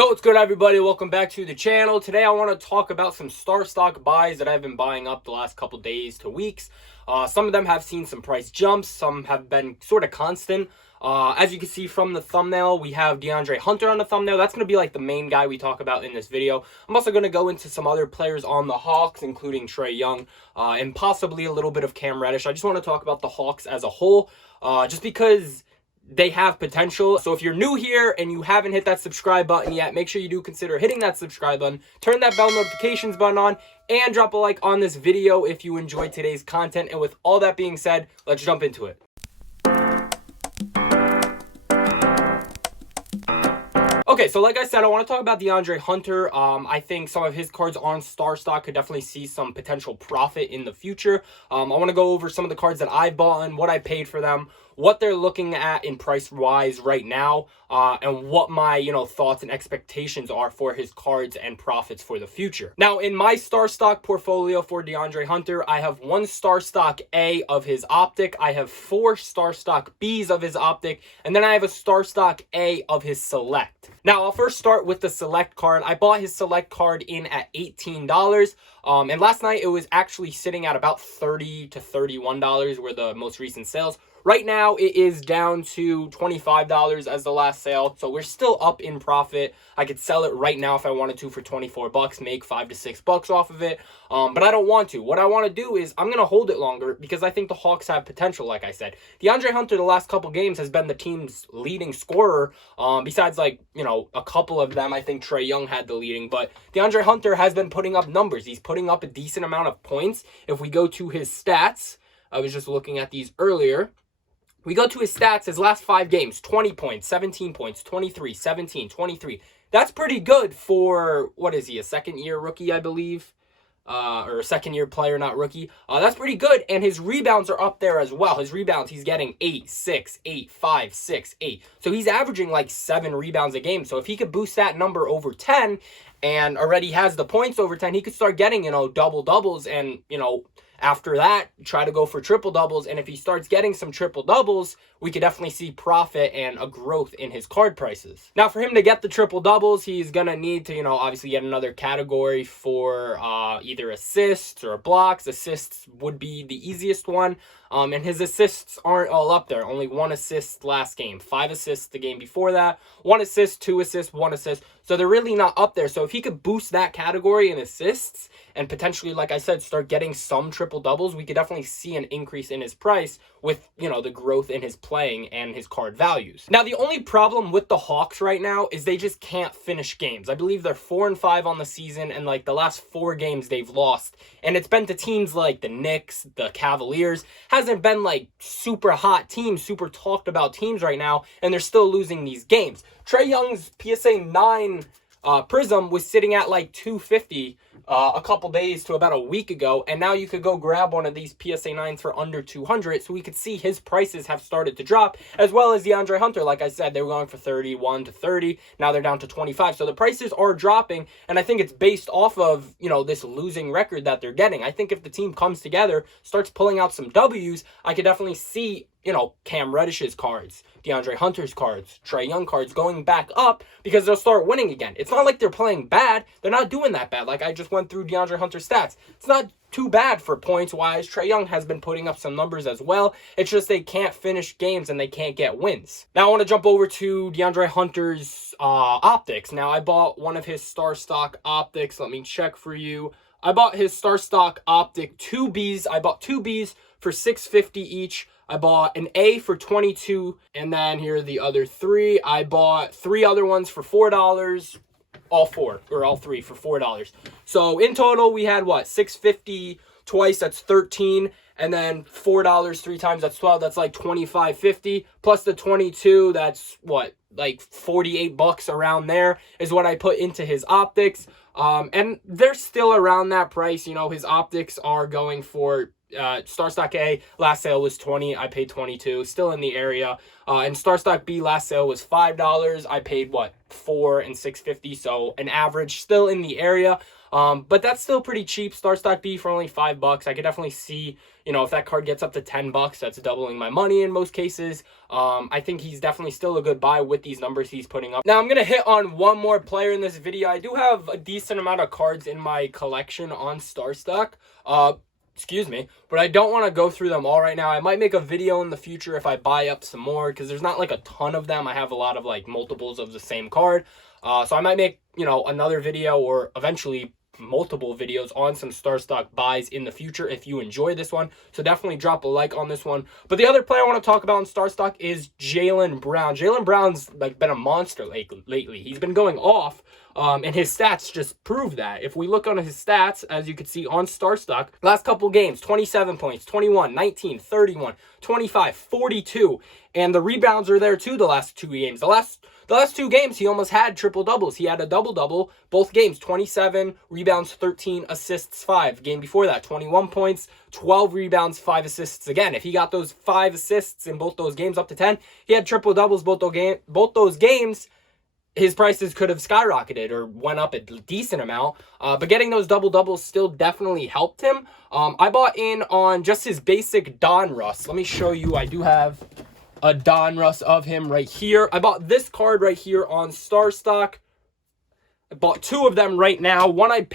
Yo, what's good, everybody? Welcome back to the channel. Today I want to talk about some Starstock buys that I've been buying up the last couple days to weeks. Some of them have seen some price jumps. Some have been sort of constant. As you can see from the thumbnail, we have Deandre Hunter on the thumbnail. That's going to be like the main guy we talk about in this video. I'm also going to go into some other players on the Hawks, including Trey Young, and possibly a little bit of Cam Reddish. I just want to talk about the Hawks as a whole, just because they have potential. So if you're new here and you haven't hit that subscribe button yet, make sure you do consider hitting that subscribe button, turn that bell notifications button on, and drop a like on this video if you enjoyed today's content. And with all that being said, let's jump into it. Okay, so like I said, I want to talk about Deandre Hunter. I think some of his cards on Starstock could definitely see some potential profit in the future. I want to go over some of the cards that I've bought and what I paid for them, what they're looking at in price-wise right now, and what my, thoughts and expectations are for his cards and profits for the future. Now, in my Starstock portfolio for Deandre Hunter, I have one Starstock A of his Optic, I have 4 Starstock Bs of his Optic, and then I have a Starstock A of his Select. Now, I'll first start with the Select card. I bought his Select card in at $18. And last night, it was actually sitting at about $30 to $31 were the most recent sales. Right now, it is down to $25 as the last sale, so we're still up in profit. I could sell it right now if I wanted to for 24 bucks, make $5 to $6 off of it, but I don't want to. What I want to do is I'm going to hold it longer because I think the Hawks have potential, like I said. Deandre Hunter, the last couple games, has been the team's leading scorer, besides, a couple of them. I think Trey Young had the leading, but Deandre Hunter has been putting up numbers. He's putting up a decent amount of points. If we go to his stats, I was just looking at these earlier. We go to his stats, his last 5 games, 20 points, 17 points, 23, 17, 23. That's pretty good for, what is he, a second-year rookie, I believe? Or a second-year player, not rookie. That's pretty good, and his rebounds are up there as well. His rebounds, he's getting 8, 6, 8, 5, 6, 8. So he's averaging like 7 rebounds a game. So if he could boost that number over 10 and already has the points over 10, he could start getting, double-doubles and, after that, try to go for triple-doubles, and if he starts getting some triple-doubles, we could definitely see profit and a growth in his card prices. Now, for him to get the triple-doubles, he's going to need to, obviously get another category for either assists or blocks. Assists would be the easiest one, and his assists aren't all up there. Only 1 assist last game, 5 assists the game before that, 1 assist, 2 assists, 1 assist. So they're really not up there. So if he could boost that category in assists and potentially, like I said, start getting some triple-doubles, we could definitely see an increase in his price with, the growth in his playing and his card values. Now, the only problem with the Hawks right now is they just can't finish games. I believe they're 4-5 on the season, and the last 4 games they've lost. And it's been to teams like the Knicks, the Cavaliers. Hasn't been super hot teams, super talked about teams right now, and they're still losing these games. Trey Young's PSA 9 Prism was sitting at 250 a couple days to about a week ago, and now you could go grab one of these PSA 9s for under 200, so we could see his prices have started to drop, as well as Deandre Hunter. Like I said, they were going for 31 to 30, now they're down to 25, so the prices are dropping, and I think it's based off of, this losing record that they're getting. I think if the team comes together, starts pulling out some W's, I could definitely see Cam Reddish's cards, Deandre Hunter's cards, Trey Young cards going back up because they'll start winning again. It's not like they're playing bad. They're not doing that bad. Like I just went through Deandre Hunter's stats. It's not too bad for points-wise. Trey Young has been putting up some numbers as well. It's just they can't finish games and they can't get wins. Now I want to jump over to Deandre Hunter's optics. Now I bought one of his Starstock optics. Let me check for you. I bought his Starstock optic 2 Bs. I bought 2 Bs for $6.50 each. I bought an A for $22, and then here are the other 3. I bought 3 other ones for $4, all 3 for $4. So in total, we had what, $6.50 twice, that's $13, and then $4 3 times, that's $12. That's $25.50 plus the 22. That's what, $48 around there is what I put into his optics. And they're still around that price. His optics are going for Starstock A, last sale was $20. I paid $22. Still in the area. And Starstock B, last sale was $5. I paid, what, $4 and $6.50. So an average, still in the area. But that's still pretty cheap. Starstock B for only $5. I could definitely see, you know, if that card gets up to $10, that's doubling my money in most cases. I think he's definitely still a good buy with these numbers he's putting up. Now, I'm going to hit on one more player in this video. I do have a decent amount of cards in my collection on Starstock. Excuse me, but I don't want to go through them all right now. I might make a video in the future if I buy up some more, because there's not like a ton of them. I have a lot of like multiples of the same card. So I might make, you know, another video or eventually multiple videos on some Starstock buys in the future if you enjoy this one. So definitely drop a like on this one. But the other player I want to talk about in Starstock is Jaylen Brown. Jaylen Brown's like been a monster lately. He's been going off. And his stats just prove that. If we look on his stats, as you can see on Starstock, last couple games, 27 points, 21, 19, 31, 25, 42. And the rebounds are there too the last two games. The last two games, he almost had triple doubles. He had a double-double both games, 27 rebounds, 13 assists, 5. Game before that, 21 points, 12 rebounds, 5 assists again. If he got those 5 assists in both those games up to 10, he had triple doubles both those games. His prices could have skyrocketed or went up a decent amount. But getting those double-doubles still definitely helped him. I bought in on just his basic Donruss. Let me show you. I do have a Donruss of him right here. I bought this card right here on Starstock. I bought 2 of them right now. One I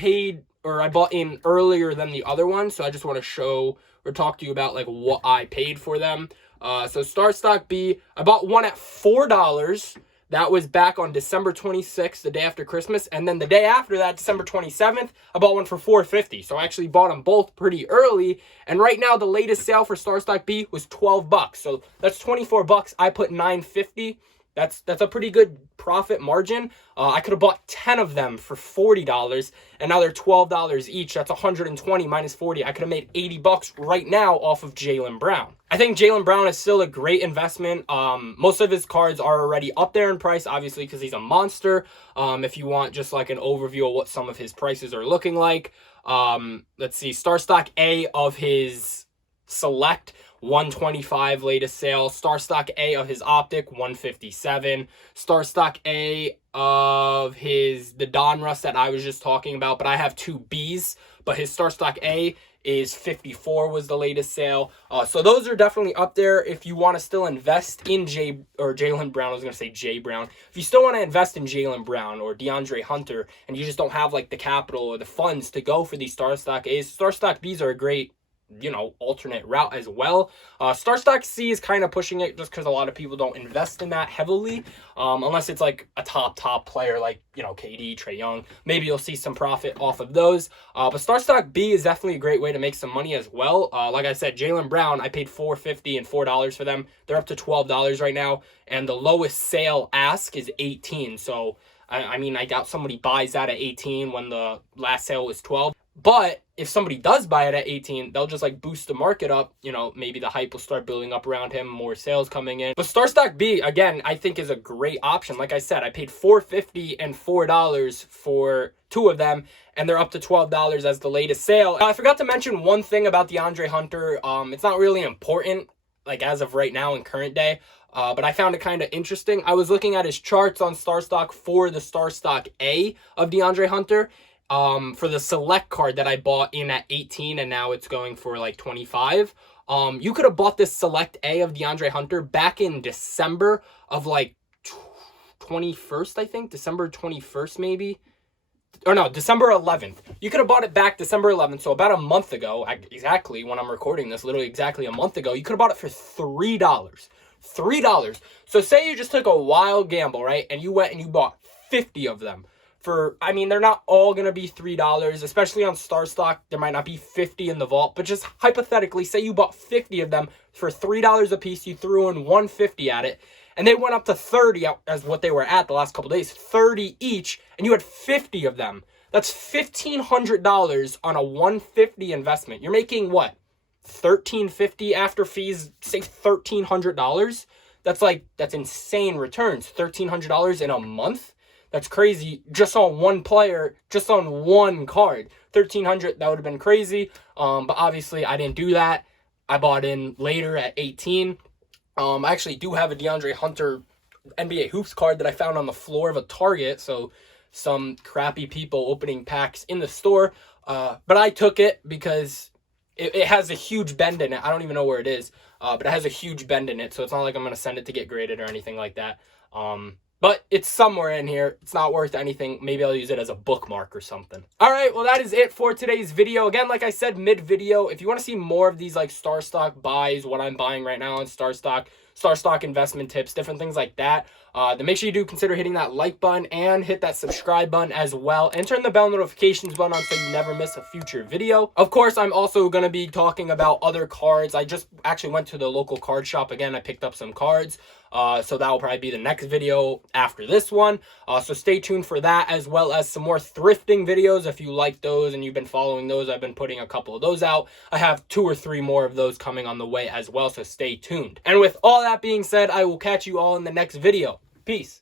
bought in earlier than the other one. So I just want to show or talk to you about like what I paid for them. So Starstock B, I bought one at $4. That was back on December 26th, the day after Christmas. And then the day after that, December 27th, I bought one for $4.50. So I actually bought them both pretty early. And right now, the latest sale for Starstock B was $12. So that's $24. I put $9.50. That's a pretty good profit margin. I could have bought 10 of them for $40, and now they're $12 each. That's $120 minus 40. I could have made $80 right now off of Jaylen Brown. I think Jaylen Brown is still a great investment. Most of his cards are already up there in price, obviously, because he's a monster. If you want just like an overview of what some of his prices are looking like. Let's see, Starstock A of his Select, $125 latest sale. Starstock A of his Optic, $157. Starstock A of the Donruss that I was just talking about, but I have 2 Bs, but his Starstock A is $54 was the latest sale. So those are definitely up there if you want to still invest in Jaylen Brown. I was going to say Jay Brown. If you still want to invest in Jaylen Brown or Deandre Hunter and you just don't have like the capital or the funds to go for these Starstock A's, Starstock B's are a great, you know, alternate route as well. Starstock C is kind of pushing it just because a lot of people don't invest in that heavily, unless it's like a top player like, you know, KD, Trey Young. Maybe you'll see some profit off of those. But Starstock B is definitely a great way to make some money as well. Like I said, Jaylen Brown, I paid $4.50 and $4 for them. They're up to $12 right now, and the lowest sale ask is $18. So I mean, I doubt somebody buys that at $18 when the last sale was $12. But if somebody does buy it at $18, they'll just like boost the market up. You know, maybe the hype will start building up around him, more sales coming in. But Starstock B, again, I think is a great option. Like I said, I paid $4.50 and $4 for 2 of them, and they're up to $12 as the latest sale. I forgot to mention one thing about Deandre Hunter. It's not really important, like as of right now in current day. But I found it kind of interesting. I was looking at his charts on Starstock for the Starstock A of Deandre Hunter. For the Select card that I bought in at 18 and now it's going for like 25. You could have bought this Select A of Deandre Hunter back in December of like 21st, I think. December 21st maybe. Or no, December 11th. You could have bought it back December 11th, so about a month ago, exactly when I'm recording this, literally exactly a month ago, you could have bought it for $3. $3. So say you just took a wild gamble, right? And you went and you bought 50 of them. I mean, they're not all going to be $3, especially on Starstock. There might not be 50 in the vault, but just hypothetically, say you bought 50 of them for $3 a piece. You threw in $150 at it, and they went up to 30 as what they were at the last couple days, 30 each, and you had 50 of them. That's $1,500 on a $150 investment. You're making what? $1,350 after fees, say $1,300. That's insane returns. $1,300 in a month. That's crazy. Just on one player, just on one card. 1,300, that would have been crazy. But obviously, I didn't do that. I bought in later at 18. I actually do have a DeAndre Hunter NBA Hoops card that I found on the floor of a Target. So some crappy people opening packs in the store. But I took it because it has a huge bend in it. I don't even know where it is. But it has a huge bend in it. So it's not like I'm going to send it to get graded or anything like that. But it's somewhere in here. It's not worth anything. Maybe I'll use it as a bookmark or something. All right, well, that is it for today's video. Again, like I said, mid-video, if you want to see more of these like Starstock buys, what I'm buying right now on Starstock investment tips, different things like that, then make sure you do consider hitting that like button and hit that subscribe button as well. And turn the bell notifications button on so you never miss a future video. Of course, I'm also going to be talking about other cards. I just actually went to the local card shop again. I picked up some cards. So that will probably be the next video after this one. So stay tuned for that, as well as some more thrifting videos. If you like those and you've been following those, I've been putting a couple of those out. I have 2 or 3 more of those coming on the way as well, so stay tuned. And with all that being said, I will catch you all in the next video. Peace.